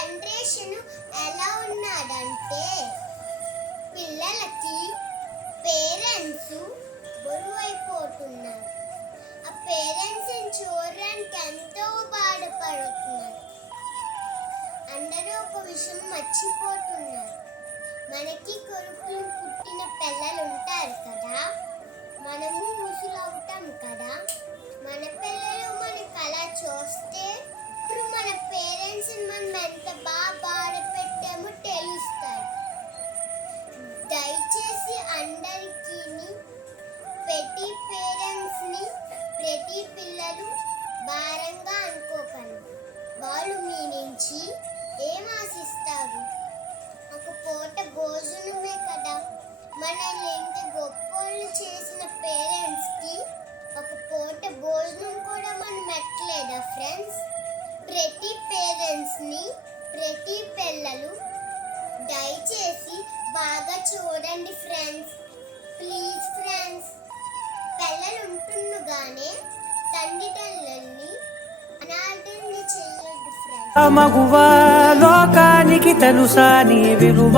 Generation ఎలా ఉన్నాడంటే పిల్లలకి పేరెంట్స్ బరువైపోతున్నారు. ఆ పేరెంట్స్ చూడడానికి ఎంతో బాధపడుతున్నారు. అందరూ ఒక విషయం మర్చిపోతున్నారు. మనకి కొడుకులు పుట్టిన పిల్లలు ఉంటారు కదా, మనము ముసలవుతాం కదా, మన పిల్లలు మనకు అలా చూస్తే ఇప్పుడు మన పేరెంట్స్ మనం ఎంత బాధ పెట్టామో తెలుస్తాయి. దయచేసి అందరికీ ప్రతి పేరెంట్స్ని ప్రతి పిల్లలు భారంగా అనుకోకండి. వాళ్ళు మీ నుంచి ఏం ఆశిస్తారు? ఒక పూట భోజనమే కదా. మనల్ని ఎంత గొప్పలు చేసిన పేరెంట్స్కి ఒక పూట భోజనం కూడా మనం పెట్టలేదా ఫ్రెండ్స్? ప్రతి పేరెంట్స్ని ప్రతి పిల్లలు దయచేసి బాగా చూడండి ఫ్రెండ్స్. ప్లీజ్ ఫ్రెండ్స్, పిల్లలు ఉంటుండగానే తల్లిదండ్రుల్ని అనాథల్ని చేయొద్దు ఫ్రెండ్స్. మగువా లోకానికి తెలుసా నీ విలువ?